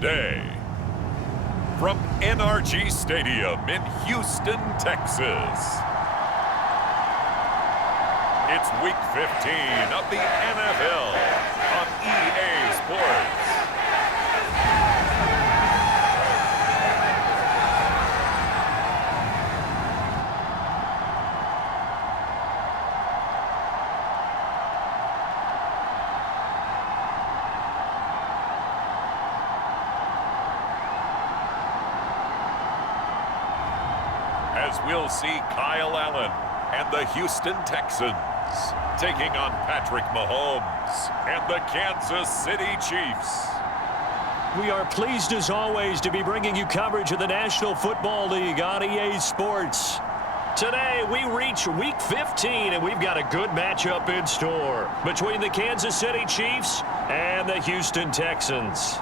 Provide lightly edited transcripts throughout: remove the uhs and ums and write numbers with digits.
today. From NRG Stadium in Houston, Texas, it's Week 15 of the NFL on EA Sports. As we'll see Kyle Allen and the Houston Texans taking on Patrick Mahomes and the Kansas City Chiefs. We are pleased as always to be bringing you coverage of the National Football League on EA Sports. Today we reach Week 15 and we've got a good matchup in store between the Kansas City Chiefs and the Houston Texans.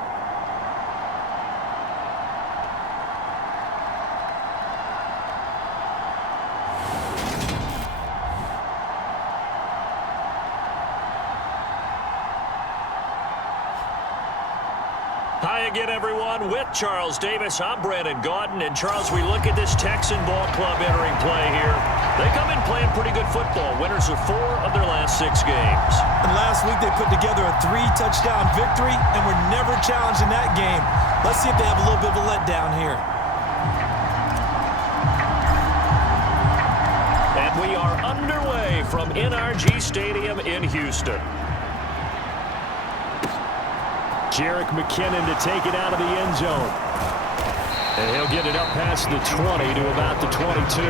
Hi again, everyone. With Charles Davis, I'm Brandon Gaudin. And, Charles, we look at this Texan ball club entering play here. They come in playing pretty good football. Winners of 4 of their last 6 games. And last week they put together a 3-touchdown victory and were never challenged in that game. Let's see if they have a little bit of a letdown here. And we are underway from NRG Stadium in Houston. Jerick McKinnon to take it out of the end zone. And he'll get it up past the 20 to about the 22.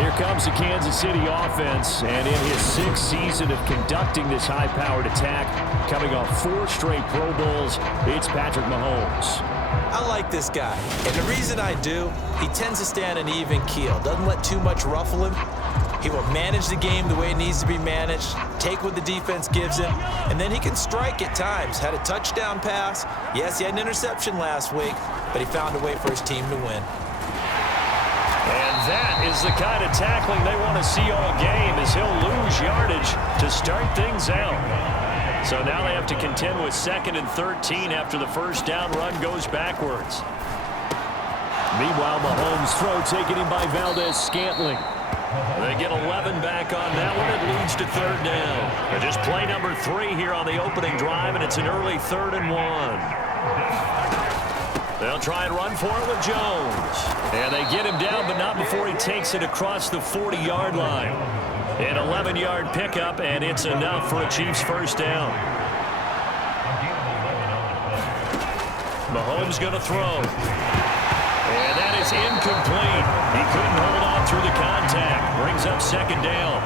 Here comes the Kansas City offense, and in his 6th season of conducting this high-powered attack, coming off 4 straight Pro Bowls, it's Patrick Mahomes. I like this guy, and the reason I do, he tends to stand an even keel, doesn't let too much ruffle him. He will manage the game the way it needs to be managed, take what the defense gives him, and then he can strike at times. Had a touchdown pass. Yes, he had an interception last week, but he found a way for his team to win. And that is the kind of tackling they want to see all game, as he'll lose yardage to start things out. So now they have to contend with 2nd and 13 after the first down run goes backwards. Meanwhile, Mahomes' throw taken in by Valdez-Scantling. They get 11 back on that one. It leads to 3rd down. And just play number 3 here on the opening drive, and it's an early 3rd and 1. They'll try and run for it with Jones. And they get him down, but not before he takes it across the 40-yard line. An 11-yard pickup, and it's enough for a Chiefs first down. Mahomes going to throw. And that is incomplete. He couldn't hold on through the contact. Brings up 2nd down.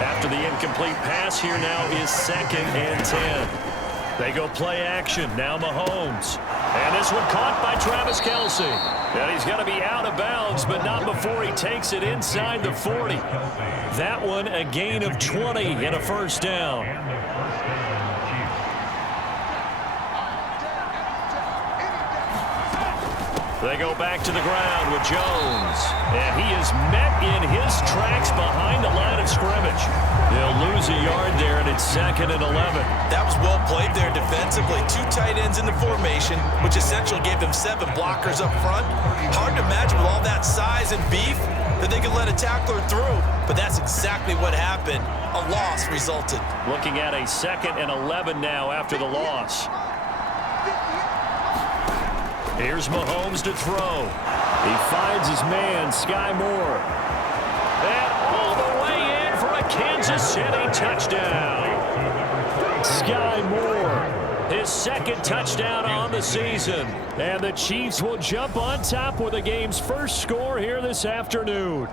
After the incomplete pass, here now is 2nd and 10. They go play action. Now Mahomes. And this one caught by Travis Kelce. And he's going to be out of bounds, but not before he takes it inside the 40. That one a gain of 20 and a first down. They go back to the ground with Jones. And he is met in his tracks behind the line of scrimmage. They'll lose a yard there, and it's 2nd and 11. That was well played there defensively. 2 tight ends in the formation, which essentially gave them 7 blockers up front. Hard to imagine with all that size and beef that they could let a tackler through. But that's exactly what happened. A loss resulted. Looking at a 2nd and 11 now after the loss. Here's Mahomes to throw. He finds his man, Sky Moore. And all the way in for a Kansas City touchdown. Sky Moore, his 2nd touchdown on the season. And the Chiefs will jump on top with the game's first score here this afternoon.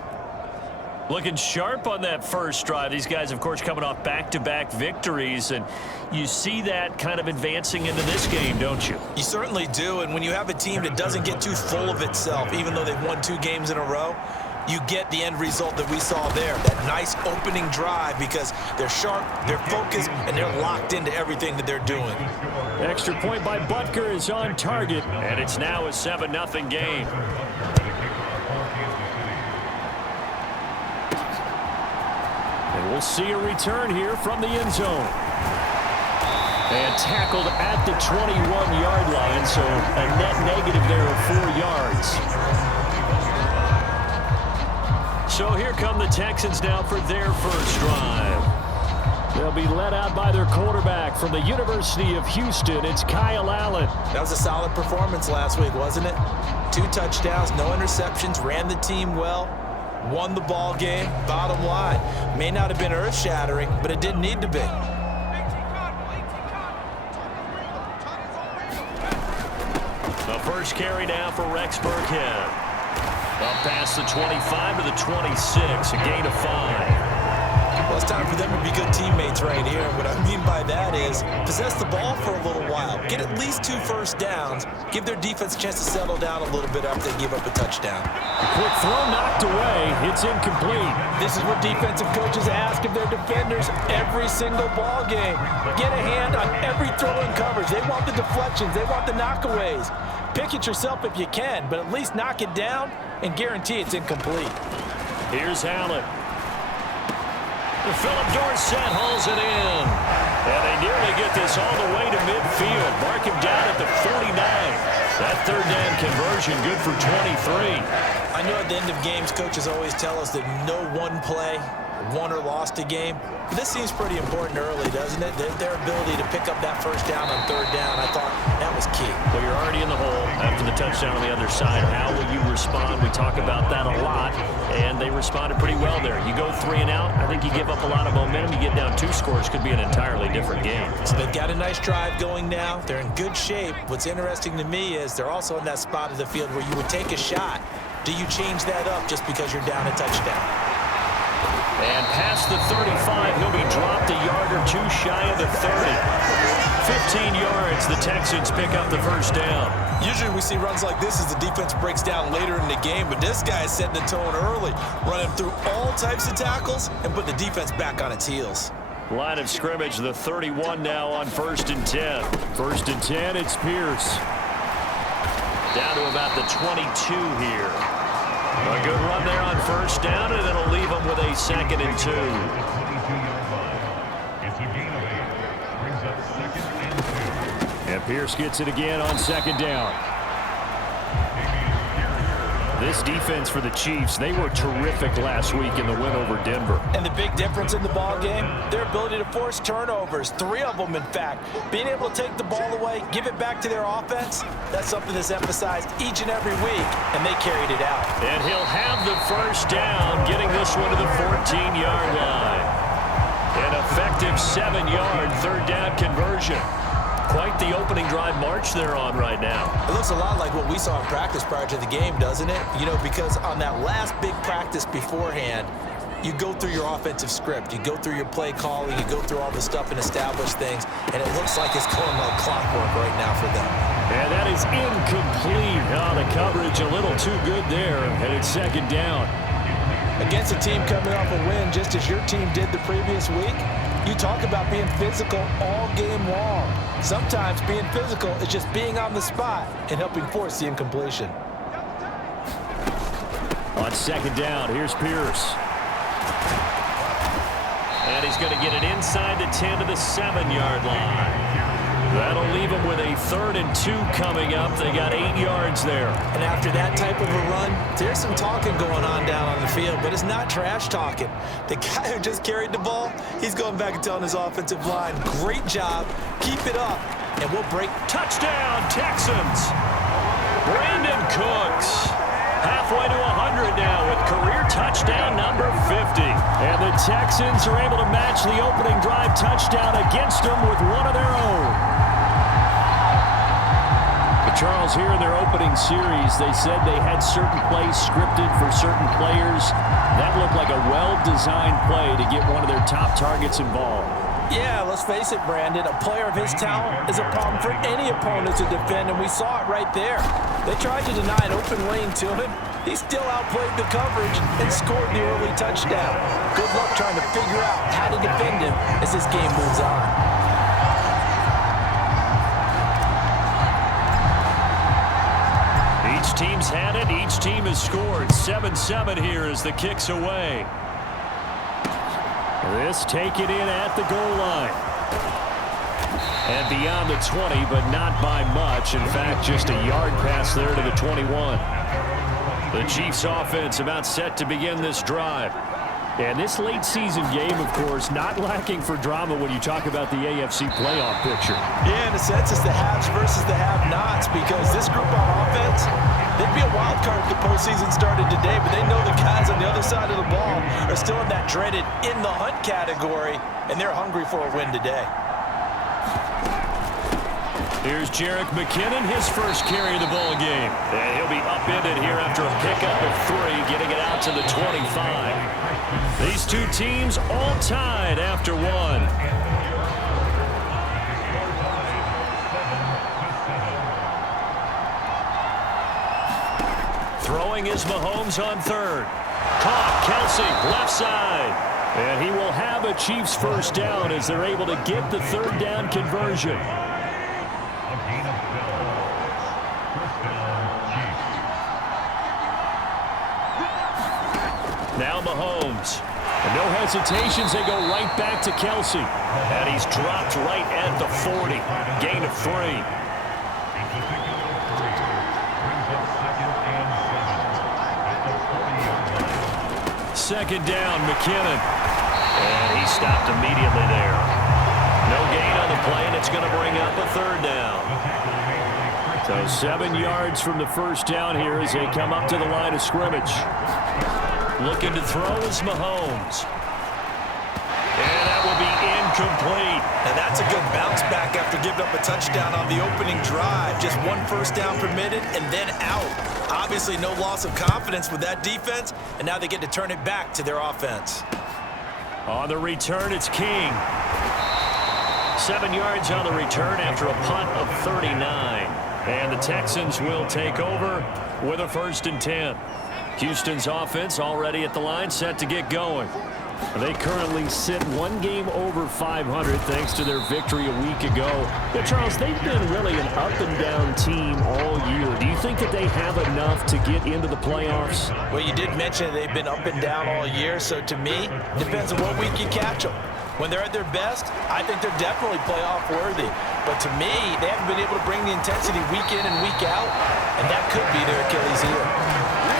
Looking sharp on that first drive. These guys, of course, coming off back-to-back victories, and you see that kind of advancing into this game, don't you? You certainly do, and when you have a team that doesn't get too full of itself, even though they've won 2 games in a row, you get the end result that we saw there, that nice opening drive, because they're sharp, they're focused, and they're locked into everything that they're doing. Extra point by Butker is on target, and it's now a 7-0 game. And we'll see a return here from the end zone. And tackled at the 21-yard line, so a net negative there of 4 yards. So here come the Texans now for their first drive. They'll be led out by their quarterback from the University of Houston. It's Kyle Allen. That was a solid performance last week, wasn't it? 2 touchdowns, no interceptions, ran the team well, won the ball game. Bottom line, may not have been earth-shattering, but it didn't need to be. The first carry now for Rex Burkhead. Up past the 25 to the 26, a gain of 5. Well, it's time for them to be good teammates right here. And what I mean by that is possess the ball for a little while. Get at least 2 first downs. Give their defense a chance to settle down a little bit after they give up a touchdown. A quick throw knocked away. It's incomplete. This is what defensive coaches ask of their defenders every single ball game. Get a hand on every throw in coverage. They want the deflections. They want the knockaways. Pick it yourself if you can, but at least knock it down and guarantee it's incomplete. Here's Allen. Philip Dorsett hauls it in. And they nearly get this all the way to midfield. Mark him down at the 49. That third down conversion good for 23. I know at the end of games, coaches always tell us that no one play won or lost a game. But this seems pretty important early, doesn't it? Their ability to pick up that first down on third down, I thought that was key. Well, you're already in the hole after the touchdown on the other side. How will you respond? We talk about that a lot, and they responded pretty well there. You go 3 and out, I think you give up a lot of momentum. You get down 2 scores, could be an entirely different game. So they've got a nice drive going now. They're in good shape. What's interesting to me is they're also in that spot of the field where you would take a shot. Do you change that up just because you're down a touchdown? And past the 35, he'll be dropped a yard or 2 shy of the 30. 15 yards, the Texans pick up the first down. Usually we see runs like this as the defense breaks down later in the game, but this guy is setting the tone early, running through all types of tackles and put the defense back on its heels. Line of scrimmage, the 31 now on 1st and 10. 1st and 10, it's Pierce. Down to about the 22 here. A good run there on 1st down, and it'll leave them with a 2nd and 2. And Pierce gets it again on 2nd down. This defense for the Chiefs, they were terrific last week in the win over Denver. And the big difference in the ball game, their ability to force turnovers, 3 of them in fact. Being able to take the ball away, give it back to their offense, that's something that's emphasized each and every week, and they carried it out. And he'll have the first down, getting this one to the 14-yard line. An effective 7-yard third down conversion. Quite the opening drive march they're on right now. It looks a lot like what we saw in practice prior to the game, doesn't it? You know, because on that last big practice beforehand, you go through your offensive script, you go through your play calling, you go through all the stuff and establish things, and it looks like it's going like clockwork right now for them. And that is incomplete. Oh, the coverage a little too good there, and it's 2nd down. Against a team coming off a win, just as your team did the previous week, you talk about being physical all game long. Sometimes being physical is just being on the spot and helping force the incompletion. On 2nd down, here's Pierce. And he's going to get it inside the 10 to the 7-yard line. That'll leave them with a 3rd and 2 coming up. They got 8 yards there. And after that type of a run, there's some talking going on down on the field, but it's not trash talking. The guy who just carried the ball, he's going back and telling his offensive line, great job, keep it up, and we'll break. Touchdown, Texans. Brandon Cooks. Halfway to 100 now with career touchdown number 50. And the Texans are able to match the opening drive touchdown against them with one of their own. Charles, here in their opening series, they said they had certain plays scripted for certain players. That looked like a well-designed play to get one of their top targets involved. Yeah, let's face it, Brandon. A player of his talent is a problem for any opponent to defend, and we saw it right there. They tried to deny an open lane to him. He still outplayed the coverage and scored the early touchdown. Good luck trying to figure out how to defend him as this game moves on. Each team's had it. Each team has scored. 7-7 here as the kick's away. This taken in at the goal line. And beyond the 20, but not by much. In fact, just a yard pass there to the 21. The Chiefs offense about set to begin this drive. And this late season game, of course, not lacking for drama when you talk about the AFC playoff picture. Yeah, in a sense, it's the haves versus the have-nots, because this group on offense, they'd be a wild card if the postseason started today, but they know the guys on the other side of the ball are still in that dreaded in the hunt category, and they're hungry for a win today. Here's Jerick McKinnon, his first carry of the ball game. And he'll be upended here after a pickup of 3, getting it out to the 25. These two teams all tied after 1. Throwing is Mahomes on 3rd. Caught, Kelsey, left side. And he will have a Chiefs first down as they're able to get the 3rd down conversion. Now Mahomes. And no hesitations, they go right back to Kelsey. And he's dropped right at the 40. Gain of 3. Second down, McKinnon. And he stopped immediately there. No gain on the play, and it's going to bring up a 3rd down. So 7 yards from the first down here as they come up to the line of scrimmage. Looking to throw is Mahomes. And that will be incomplete. And that's a good bounce back after giving up a touchdown on the opening drive. Just 1 first down permitted and then out. Obviously no loss of confidence with that defense, and now they get to turn it back to their offense. On the return, it's King. 7 yards on the return after a punt of 39. And the Texans will take over with a 1st and 10. Houston's offense already at the line, set to get going. They currently sit 1 game over 500 thanks to their victory a week ago. But Charles, they've been really an up-and-down team all year. Do you think that they have enough to get into the playoffs? Well, you did mention they've been up and down all year, so to me, depends on what week you catch them. When they're at their best, I think they're definitely playoff worthy. But to me, they haven't been able to bring the intensity week in and week out, and that could be their Achilles heel.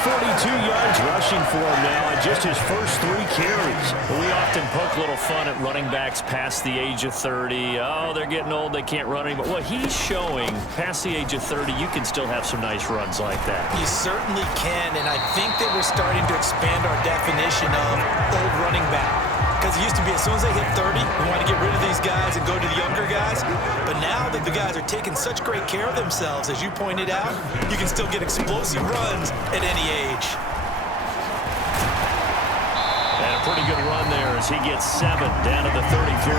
42 yards rushing for him now on just his first 3 carries. We often poke a little fun at running backs past the age of 30. Oh, they're getting old, they can't run anymore. Well, he's showing past the age of 30, you can still have some nice runs like that. You certainly can, and I think that we're starting to expand our definition of old running back. Because it used to be as soon as they hit 30, we want to get rid of these guys and go to the younger guys. But now that the guys are taking such great care of themselves, as you pointed out, you can still get explosive runs at any age. And a pretty good run there as he gets 7 down to the 33.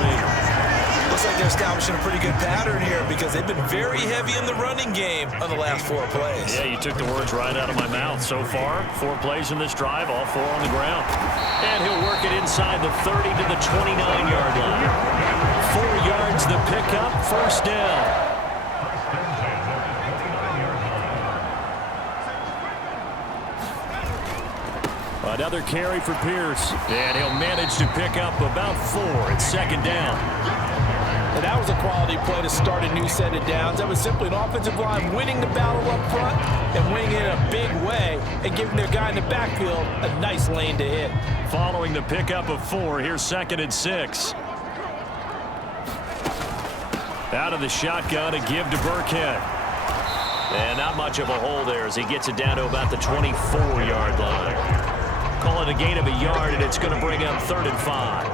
Looks like they're establishing a pretty good pattern here because they've been very heavy in the running game on the last 4 plays. Yeah, you took the words right out of my mouth. So far, 4 plays in this drive, all 4 on the ground. And he'll work it inside the 30 to the 29-yard line. 4 yards the pickup, first down. Another carry for Pierce. And he'll manage to pick up about 4. It's 2nd down. And that was a quality play to start a new set of downs. That was simply an offensive line winning the battle up front and winning it in a big way and giving their guy in the backfield a nice lane to hit. Following the pickup of 4, here's 2nd and 6. Out of the shotgun, a give to Burkhead. And not much of a hole there as he gets it down to about the 24-yard line. Call it a gain of a yard, and it's going to bring up 3rd and 5.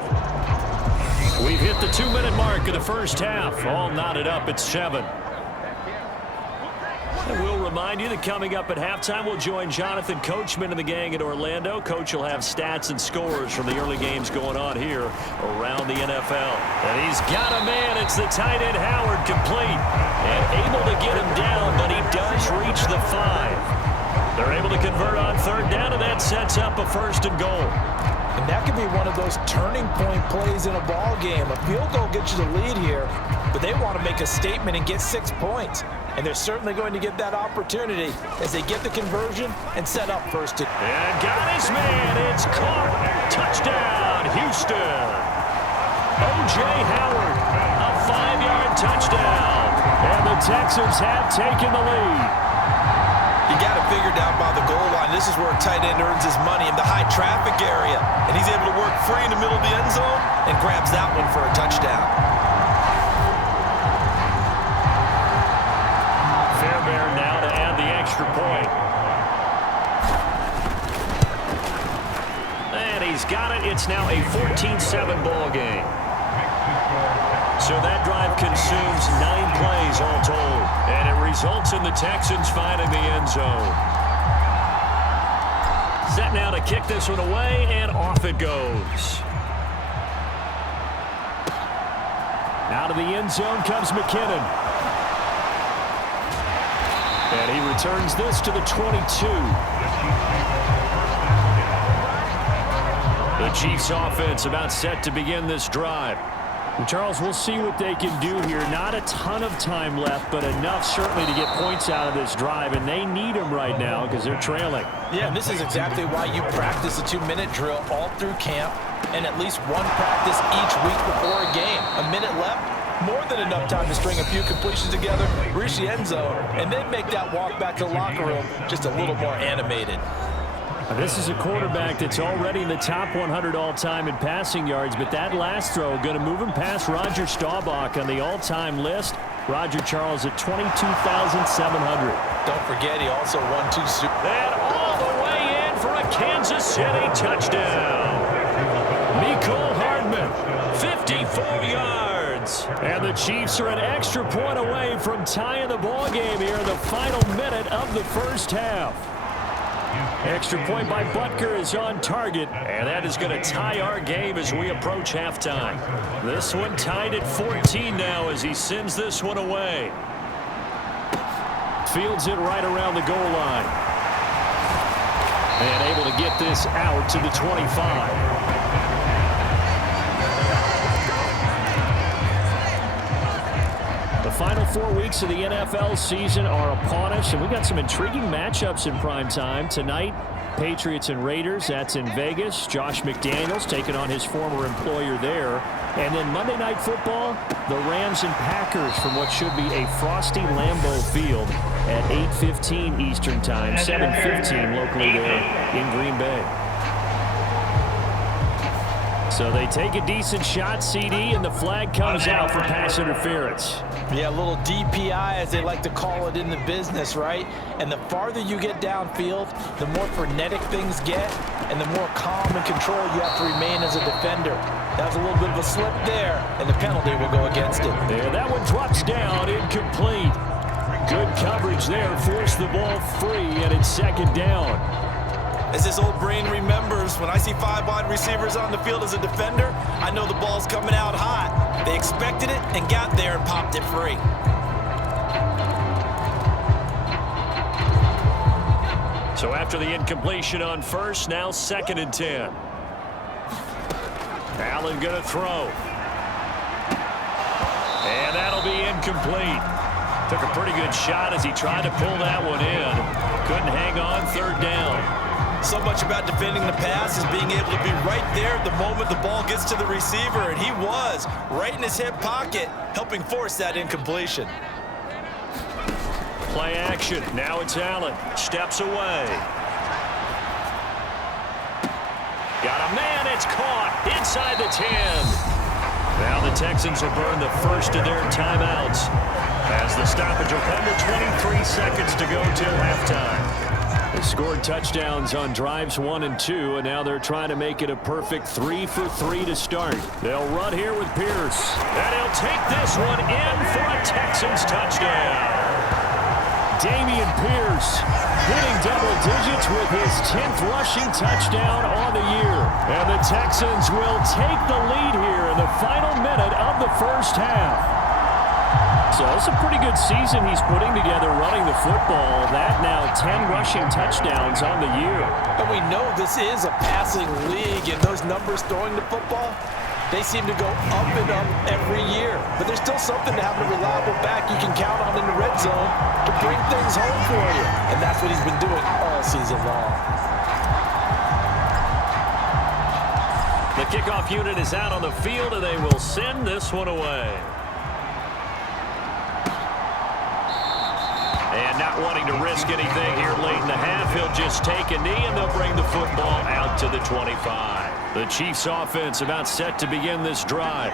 We've hit the 2-minute mark of the first half. All knotted up at 7. And we'll remind you that coming up at halftime, we'll join Jonathan Coachman and the gang in Orlando. Coach will have stats and scores from the early games going on here around the NFL. And he's got a man. It's the tight end Howard, complete. And able to get him down, but he does reach the 5. They're able to convert on 3rd down, and that sets up a 1st and goal. And that could be one of those turning point plays in a ball game. A field goal gets you the lead here, but they want to make a statement and get 6 points. And they're certainly going to get that opportunity as they get the conversion and set up first. And got his man. It's caught. Touchdown, Houston. O.J. Howard, a 5-yard touchdown. And the Texans have taken the lead. You got to figure down by the goal line. This is where a tight end earns his money in the high traffic area. And he's able to work free in the middle of the end zone and grabs that one for a touchdown. Fairbairn now to add the extra point. And he's got it. It's now a 14-7 ball game. So that drive consumes 9 plays all told. And it results in the Texans finding the end zone. Set now to kick this one away, and off it goes. Out of the end zone comes McKinnon. And he returns this to the 22. The Chiefs offense about set to begin this drive. Charles, we'll see what they can do here. Not a ton of time left, but enough certainly to get points out of this drive, and they need them right now because they're trailing. Yeah, and this is exactly why you practice a 2-minute drill all through camp and at least one practice each week before a game. A minute left, more than enough time to string a few completions together, reach the end zone, and then make that walk back to the locker room just a little more animated. This is a quarterback that's already in the top 100 all-time in passing yards, but that last throw going to move him past Roger Staubach on the all-time list. Roger Charles at 22,700. Don't forget, he also won 2 Super Bowls. And all the way in for a Kansas City touchdown. Mecole Hardman, 54 yards. And the Chiefs are an extra point away from tying the ball game here in the final minute of the first half. Extra point by Butker is on target, and that is going to tie our game as we approach halftime. This one tied at 14 now as he sends this one away. Fields it right around the goal line. And able to get this out to the 25. The final 4 weeks of the NFL season are upon us, and we got some intriguing matchups in prime time. Tonight, Patriots and Raiders. That's in Vegas. Josh McDaniels taking on his former employer there. And then Monday Night Football, the Rams and Packers from what should be a frosty Lambeau Field at 8:15 Eastern Time, 7:15 locally there in Green Bay. So they take a decent shot, CD, and the flag comes out for pass interference. Yeah, a little DPI, as they like to call it in the business, right? And the farther you get downfield, the more frenetic things get, and the more calm and control you have to remain as a defender. That was a little bit of a slip there, and the penalty will go against it. And that one drops down, incomplete. Good coverage there, forced the ball free, and it's second down. As this old brain remembers, when I see 5 wide receivers on the field as a defender, I know the ball's coming out hot. They expected it and got there and popped it free. So after the incompletion on first, now 2nd and 10. Allen going to throw. And that'll be incomplete. Took a pretty good shot as he tried to pull that one in. Couldn't hang on, 3rd down. So much about defending the pass is being able to be right there at the moment the ball gets to the receiver, and he was right in his hip pocket, helping force that incompletion. Play action. Now it's Allen. Steps away. Got a man. It's caught inside the 10. Now the Texans will burn the first of their timeouts as the stoppage will come to 23 seconds to go till halftime. They scored touchdowns on drives 1 and 2, and now they're trying to make it a perfect 3 for 3 to start. They'll run here with Pierce, and he'll take this one in for a Texans touchdown. Dameon Pierce hitting double digits with his 10th rushing touchdown on the year. And the Texans will take the lead here in the final minute of the first half. though. It's a pretty good season he's putting together running the football. That now 10 rushing touchdowns on the year. And we know this is a passing league, and those numbers throwing the football, they seem to go up and up every year. But there's still something to having a reliable back you can count on in the red zone to bring things home for you. And that's what he's been doing all season long. The kickoff unit is out on the field, and they will send this one away. And not wanting to risk anything here late in the half, he'll just take a knee, and they'll bring the football out to the 25. The Chiefs' offense about set to begin this drive.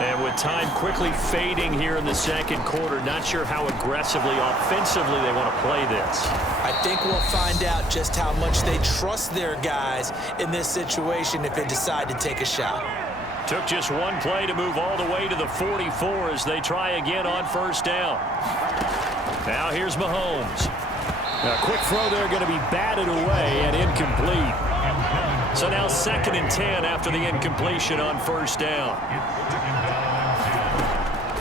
And with time quickly fading here in the second quarter, not sure how aggressively, offensively they want to play this. I think we'll find out just how much they trust their guys in this situation if they decide to take a shot. Took just one play to move all the way to the 44 as they try again on first down. Now here's Mahomes. A quick throw there going to be batted away and incomplete. So now 2nd and 10 after the incompletion on first down.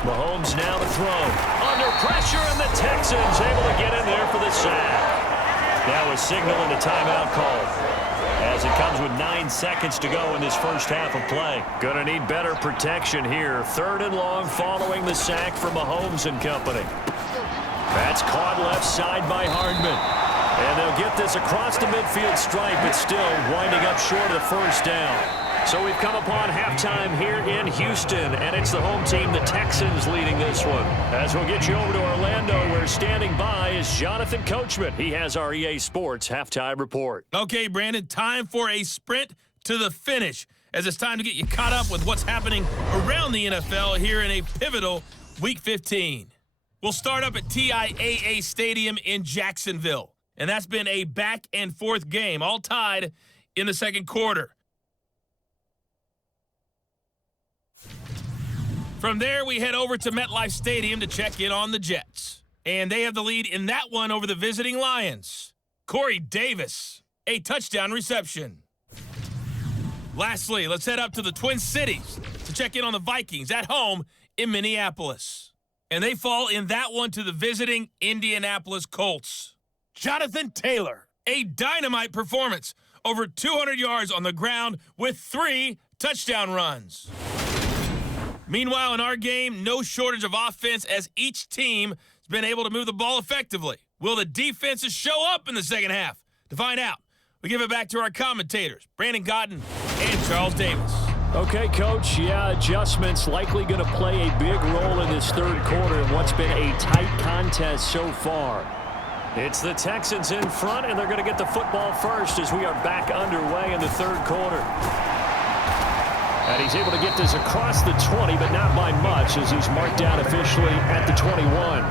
Mahomes now to throw. Under pressure, and the Texans able to get in there for the sack. Now a signal and a timeout call, as it comes with 9 seconds to go in this first half of play. Gonna need better protection here. 3rd and long following the sack for Mahomes and company. That's caught left side by Hardman. And they'll get this across the midfield stripe, but still winding up short of the first down. So we've come upon halftime here in Houston, and it's the home team, the Texans, leading this one. As we'll get you over to Orlando, where standing by is Jonathan Coachman. He has our EA Sports halftime report. Okay, Brandon, time for a sprint to the finish, as it's time to get you caught up with what's happening around the NFL here in a pivotal Week 15. We'll start up at TIAA Stadium in Jacksonville, and that's been a back-and-forth game, all tied in the second quarter. From there, we head over to MetLife Stadium to check in on the Jets. And they have the lead in that one over the visiting Lions. Corey Davis, a touchdown reception. Lastly, let's head up to the Twin Cities to check in on the Vikings at home in Minneapolis. And they fall in that one to the visiting Indianapolis Colts. Jonathan Taylor, a dynamite performance. Over 200 yards on the ground with 3 touchdown runs. Meanwhile, in our game, no shortage of offense as each team has been able to move the ball effectively. Will the defenses show up in the second half? To find out, we give it back to our commentators, Brandon Cotton and Charles Davis. Okay, Coach, adjustments likely going to play a big role in this third quarter in what's been a tight contest so far. It's the Texans in front, and they're going to get the football first as we are back underway in the third quarter. And he's able to get this across the 20, but not by much, as he's marked down officially at the 21.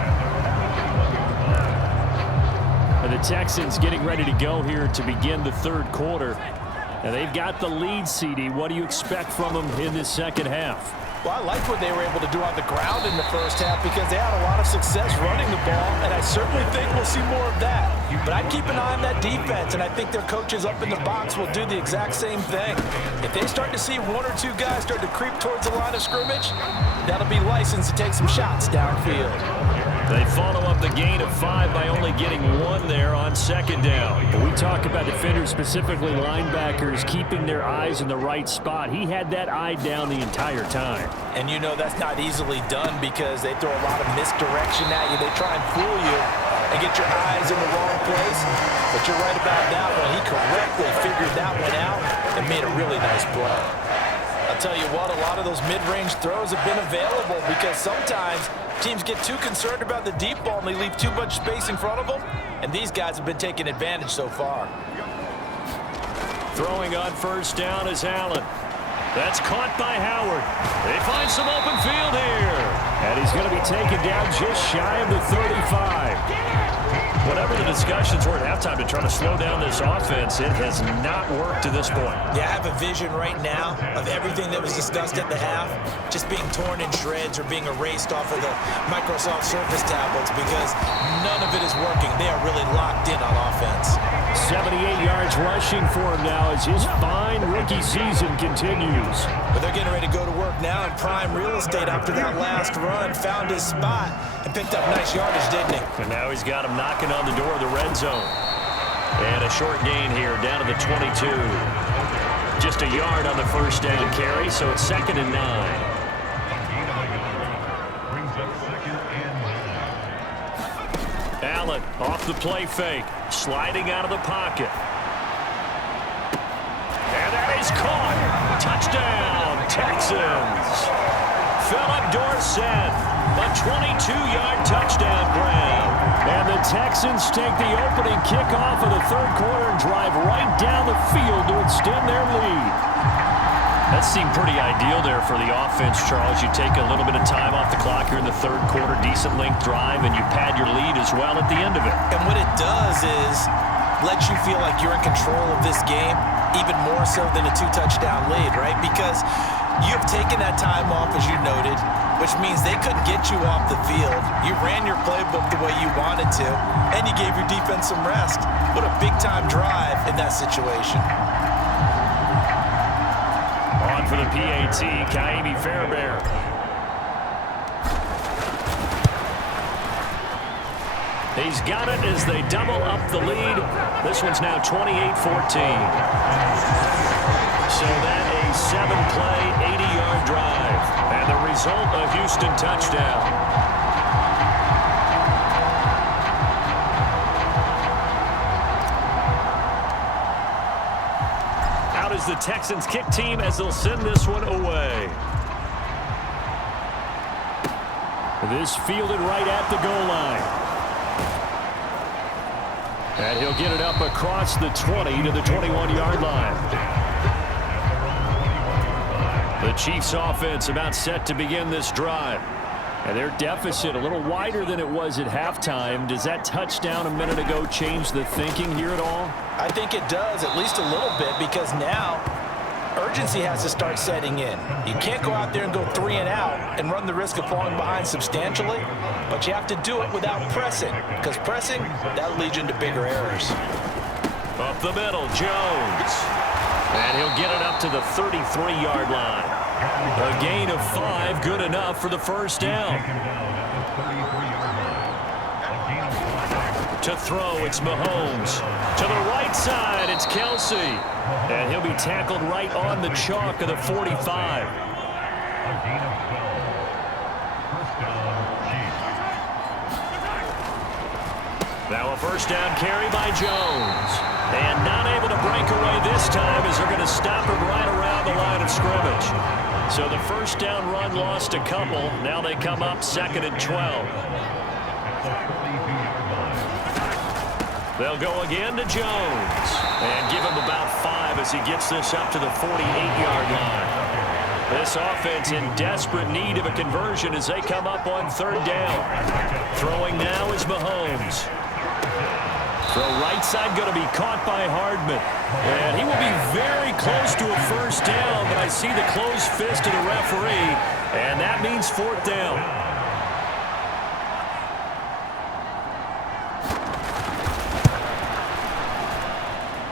And the Texans getting ready to go here to begin the third quarter. And they've got the lead, CD. What do you expect from them in this second half? Well, I like what they were able to do on the ground in the first half because they had a lot of success running the ball, and I certainly think we'll see more of that. But I'd keep an eye on that defense, and I think their coaches up in the box will do the exact same thing. If they start to see 1 or 2 guys start to creep towards the line of scrimmage, that'll be licensed to take some shots downfield. They follow up the gain of 5 by only getting 1 there on second down. But we talk about defenders, specifically linebackers, keeping their eyes in the right spot. He had that eye down the entire time. And you know that's not easily done because they throw a lot of misdirection at you. They try and fool you and get your eyes in the wrong place. But you're right about that one. He correctly figured that one out and made a really nice play. I'll tell you what, a lot of those mid-range throws have been available because sometimes teams get too concerned about the deep ball and they leave too much space in front of them, and these guys have been taking advantage so far. Throwing on first down is Allen. That's caught by Howard. They find some open field here. And he's going to be taken down just shy of the 35. Whatever the discussions were at halftime to try to slow down this offense, it has not worked to this point. Yeah, I have a vision right now of everything that was discussed at the half just being torn in shreds or being erased off of the Microsoft Surface tablets because none of it is working. They are really locked in on offense. 78 yards rushing for him now as his fine rookie season continues. But they're getting ready to go to work now in prime real estate after that last run. Found his spot and picked up nice yardage, didn't he? And now he's got him knocking on the door of the red zone. And a short gain here down to the 22. Just a yard on the first down carry, so it's 2nd and 9. Allen off the play fake, sliding out of the pocket. And that is caught. Touchdown, Texans. Philip Dorsett, a 22-yard touchdown grab. And the Texans take the opening kickoff of the third quarter and drive right down the field to extend their lead. That seemed pretty ideal there for the offense, Charles. You take a little bit of time off the clock here in the third quarter, decent length drive, and you pad your lead as well at the end of it. And what it does is let you feel like you're in control of this game, even more so than a 2-touchdown lead, right? Because you've taken that time off, as you noted, which means they couldn't get you off the field. You ran your playbook the way you wanted to, and you gave your defense some rest. What a big-time drive in that situation. On for the PAT, Kaimi Fairbairn. He's got it as they double up the lead. This one's now 28-14. So that a 7-play, 80-yard drive. And the result, a Houston touchdown. Out is the Texans kick team as they'll send this one away. This fielded right at the goal line. And he'll get it up across the 20 to the 21-yard line. The Chiefs offense about set to begin this drive. And their deficit a little wider than it was at halftime. Does that touchdown a minute ago change the thinking here at all? I think it does, at least a little bit, because now urgency has to start setting in. You can't go out there and go 3 and out and run the risk of falling behind substantially, but you have to do it without pressing, because pressing, that leads you into bigger errors. Up the middle, Jones. And he'll get it up to the 33-yard line. A gain of 5, good enough for the first down. To throw, it's Mahomes. To the right side, it's Kelsey. And he'll be tackled right on the chalk of the 45. Now a first down carry by Jones. And not able to break away this time as they're going to stop him right around the line of scrimmage. So the first down run lost a couple. Now they come up 2nd and 12. They'll go again to Jones. And give him about 5 as he gets this up to the 48-yard line. This offense in desperate need of a conversion as they come up on 3rd down. Throwing now is Mahomes. Throw right side going to be caught by Hardman. And he will be very close to a first down, but I see the closed fist of the referee, and that means 4th down.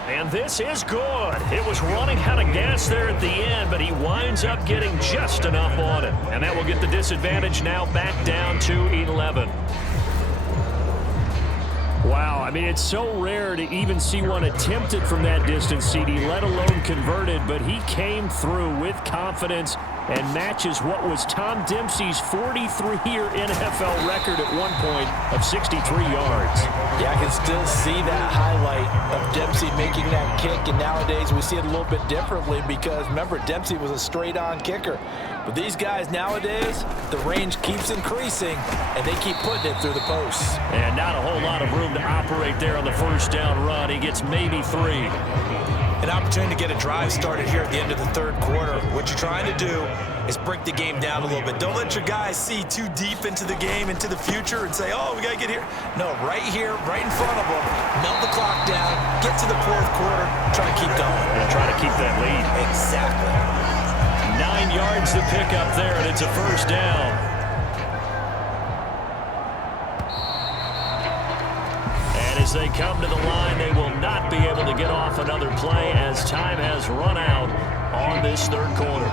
And this is good. It was running out of gas there at the end, but he winds up getting just enough on it. And that will get the disadvantage now back down to 11. Wow, I mean, it's so rare to even see one attempted from that distance, CD, let alone converted, but he came through with confidence and matches what was Tom Dempsey's 43-year NFL record at one point of 63 yards. Yeah, I can still see that highlight of Dempsey making that kick, and nowadays we see it a little bit differently because, remember, Dempsey was a straight-on kicker. But these guys nowadays, the range keeps increasing, and they keep putting it through the posts. And not a whole lot of room to operate there on the first down run. He gets maybe 3. An opportunity to get a drive started here at the end of the third quarter. What you're trying to do is break the game down a little bit. Don't let your guys see too deep into the game, into the future, and say, oh, we got to get here. No, right here, right in front of them, melt the clock down, get to the fourth quarter, try to keep going. And try to keep that lead. Exactly. 9 yards to pick up there, and it's a first down. And As they come to the line, they will not be able to get off another play as time has run out on this third quarter.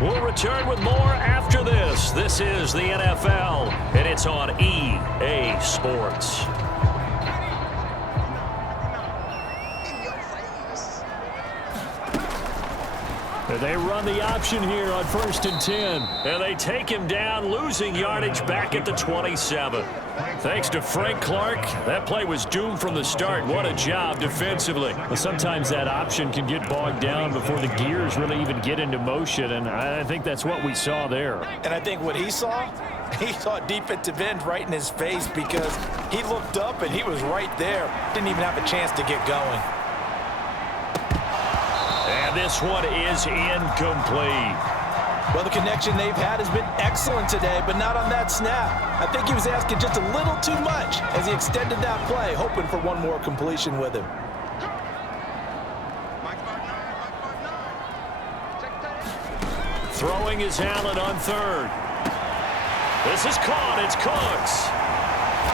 We'll return with more after this. This is the NFL, and it's on EA Sports. They run the option here on 1st and 10. And they take him down, losing yardage back at the 27. Thanks to Frank Clark, that play was doomed from the start. What a job defensively. Well, sometimes that option can get bogged down before the gears really even get into motion, and I think that's what we saw there. And I think what he saw defensive end right in his face because he looked up and he was right there. Didn't even have a chance to get going. And this one is incomplete. Well, the connection they've had has been excellent today, but not on that snap. I think he was asking just a little too much as he extended that play, hoping for one more completion with him. Throwing is Allen on 3rd. This is caught. It's Cooks.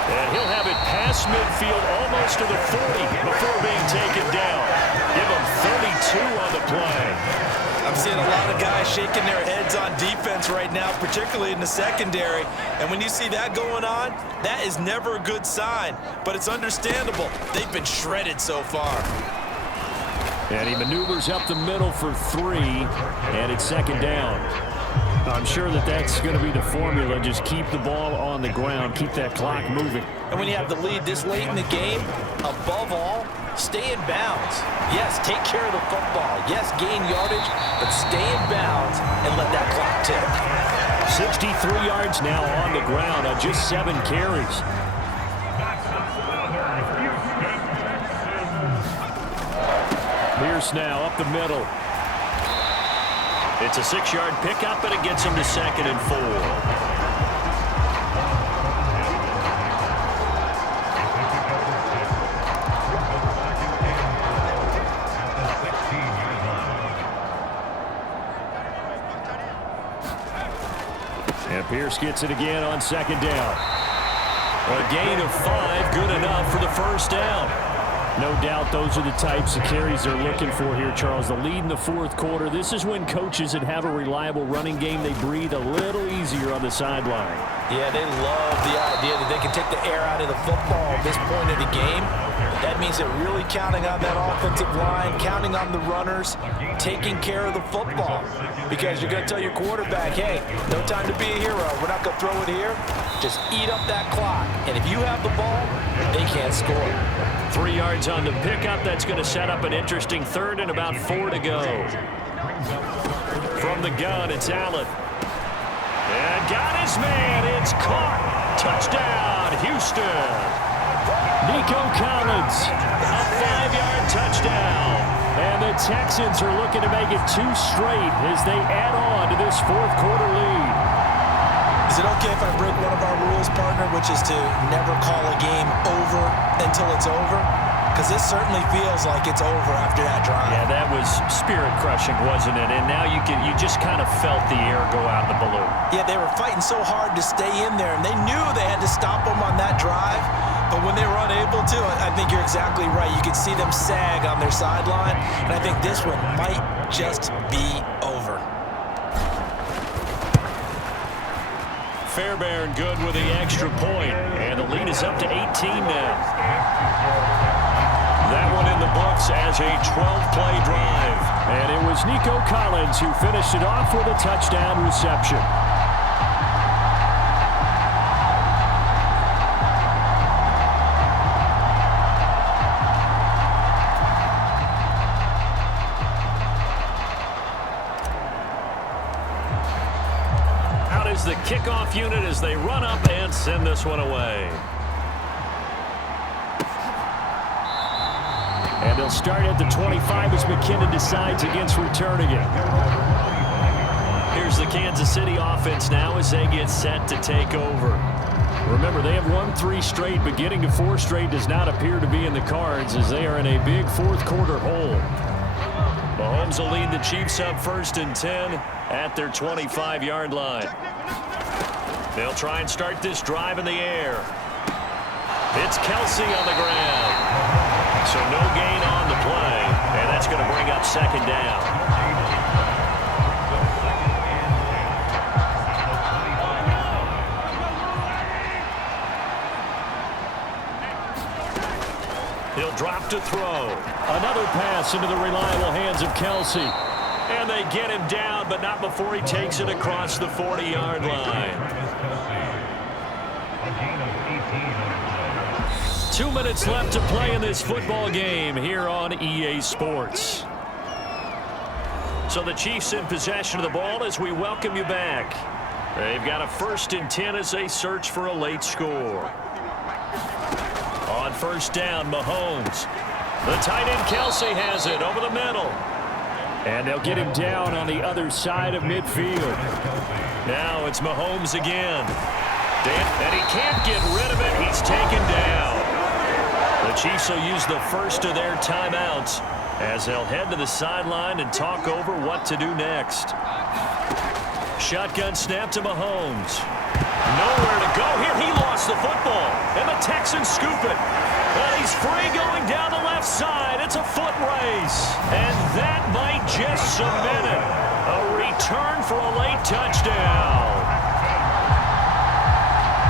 And he'll have it past midfield almost to the 40 before being taken down. Give him 32 on the play. I'm seeing a lot of guys shaking their heads on defense right now, particularly in the secondary. And when you see that going on, that is never a good sign. But it's understandable. They've been shredded so far. And he maneuvers up the middle for 3, and it's 2nd down. I'm sure that's going to be the formula. Just keep the ball on the ground, keep that clock moving. And when you have the lead this late in the game, above all, stay in bounds. Yes, take care of the football. Yes, gain yardage, but stay in bounds and let that clock tick. 63 yards now on the ground on just 7 carries. Pierce now up the middle. It's a 6-yard pickup, and it gets him to 2nd and 4. And Pierce gets it again on 2nd down. A gain of 5, good enough for the 1st down. No doubt those are the types of carries they're looking for here, Charles. The lead in the 4th quarter. This is when coaches that have a reliable running game, they breathe a little easier on the sideline. Yeah, they love the idea that they can take the air out of the football at this point of the game. That means they're really counting on that offensive line, counting on the runners, taking care of the football. Because you're going to tell your quarterback, hey, no time to be a hero. We're not going to throw it here. Just eat up that clock. And if you have the ball, they can't score. 3 yards on the pickup. That's going to set up an interesting 3rd and about 4 to go. From the gun, it's Allen. And got his man. It's caught. Touchdown, Houston. Nico Collins, A 5-yard touchdown. and the Texans are looking to make it 2 straight as they add on to this 4th quarter lead. Is it okay if I break one of our rules, partner, which is to never call a game over until it's over? Because this certainly feels like it's over after that drive. Yeah, that was spirit-crushing, wasn't it? And now you just kind of felt the air go out the balloon. Yeah, they were fighting so hard to stay in there, and they knew they had to stop them on that drive. But when they were unable to, I think you're exactly right. You could see them sag on their sideline, and I think this one might just be over. Fairbairn good with the extra point, and the lead is up to 18 now. That one in the books as a 12-play drive. And it was Nico Collins who finished it off with a touchdown reception. Out is the kickoff unit as they run up and send this one away. And they'll start at the 25 as McKinnon decides against returning it. Here's the Kansas City offense now as they get set to take over. Remember, they have won 3 straight, but getting to 4 straight does not appear to be in the cards as they are in a big 4th quarter hole. Mahomes will lead the Chiefs up 1st and 10 at their 25-yard line. They'll try and start this drive in the air. It's Kelsey on the ground. So no gain on the play, and that's going to bring up second down. He'll drop to throw. Another pass into the reliable hands of Kelsey. And they get him down, but not before he takes it across the 40-yard line. 2 minutes left to play in this football game here on EA Sports. So the Chiefs in possession of the ball as we welcome you back. They've got a 1st and 10 as they search for a late score. On first down, Mahomes. The tight end Kelsey has it over the middle. And they'll get him down on the other side of midfield. Now it's Mahomes again. And he can't get rid of it. He's taken down. The Chiefs will use the first of their timeouts as they'll head to the sideline and talk over what to do next. Shotgun snap to Mahomes. Nowhere to go here. He lost the football. And the Texans scoop it. And he's free going down the left side. It's a foot race. And that might just cement it. A return for a late touchdown.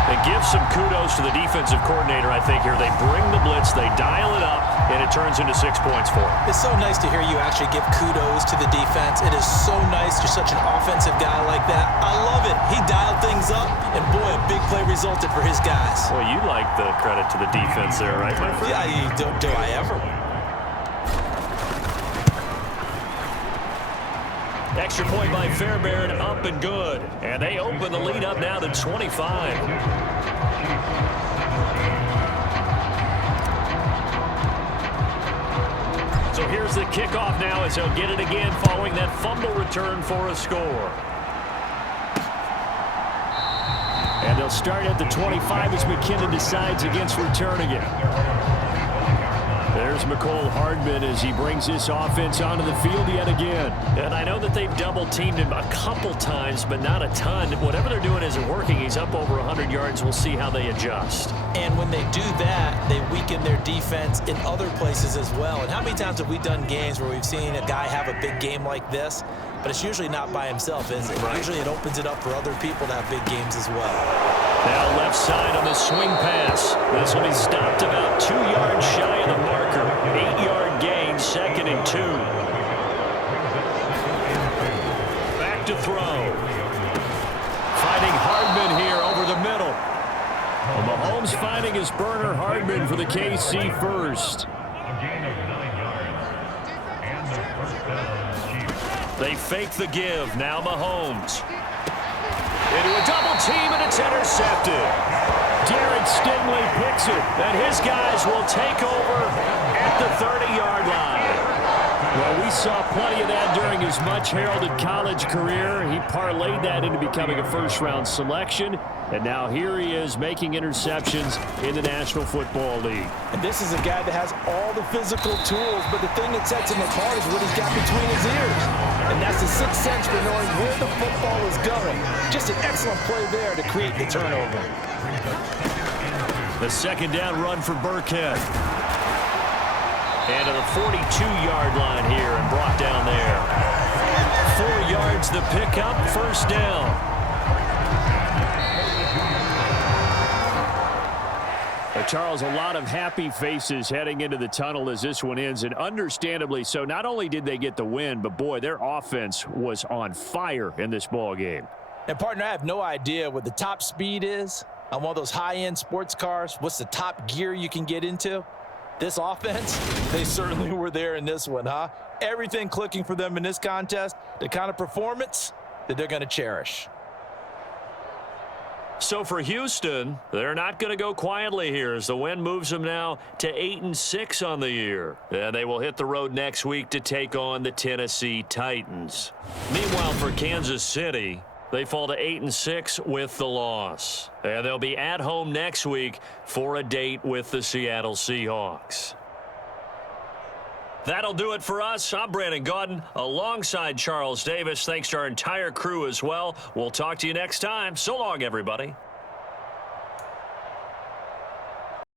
And give some kudos to the defensive coordinator, I think, here. They bring the blitz, they dial it up, and it turns into 6 points for them. It's so nice to hear you actually give kudos to the defense. It is so nice. You're such an offensive guy like that. I love it. He dialed things up, and boy, a big play resulted for his guys. Well, you like the credit to the defense there, right, my friend? Yeah, do I ever? Extra point by Fairbairn, up and good. And they open the lead up now to 25. So here's the kickoff now as they'll get it again following that fumble return for a score. And they'll start at the 25 as McKinnon decides against returning it. There's McCole Hardman as he brings this offense onto the field yet again. And I know that they've double-teamed him a couple times, but not a ton. Whatever they're doing isn't working. He's up over 100 yards. We'll see how they adjust. And when they do that, they weaken their defense in other places as well. And how many times have we done games where we've seen a guy have a big game like this, but it's usually not by himself, is it? Right. Usually it opens it up for other people to have big games as well. Now left side on the swing pass. This will be stopped about 2 yards shy of the marker. 8-yard gain, 2nd and 2. Back to throw. Finding Hardman here over the middle. Well, Mahomes finding his burner Hardman for the KC first. They fake the give. Now Mahomes. Into a double team, and it's intercepted. Derek Stingley picks it. And his guys will take over at the 30-yard line. Well, we saw plenty of that during his much-heralded college career. He parlayed that into becoming a first-round selection. And now here he is making interceptions in the National Football League. And this is a guy that has all the physical tools, but the thing that sets him apart is what he's got between his ears. And that's the sixth sense for knowing where the football is going. Just an excellent play there to create the turnover. The second down run for Burkhead. And to the 42-yard line here and brought down there. 4 yards the pickup, first down. Charles, a lot of happy faces heading into the tunnel as this one ends, and understandably so. Not only did they get the win, but boy, their offense was on fire in this ball game. And partner, I have no idea what the top speed is on one of those high-end sports cars. What's the top gear you can get into? This offense, they certainly were there in this one, huh? Everything clicking for them in this contest, the kind of performance that they're going to cherish. So for Houston, they're not going to go quietly here as the win moves them now to 8-6 on the year. And they will hit the road next week to take on the Tennessee Titans. Meanwhile, for Kansas City, they fall to 8-6 with the loss. And they'll be at home next week for a date with the Seattle Seahawks. That'll do it for us. I'm Brandon Gaudin alongside Charles Davis. Thanks to our entire crew as well. We'll talk to you next time. So long, everybody.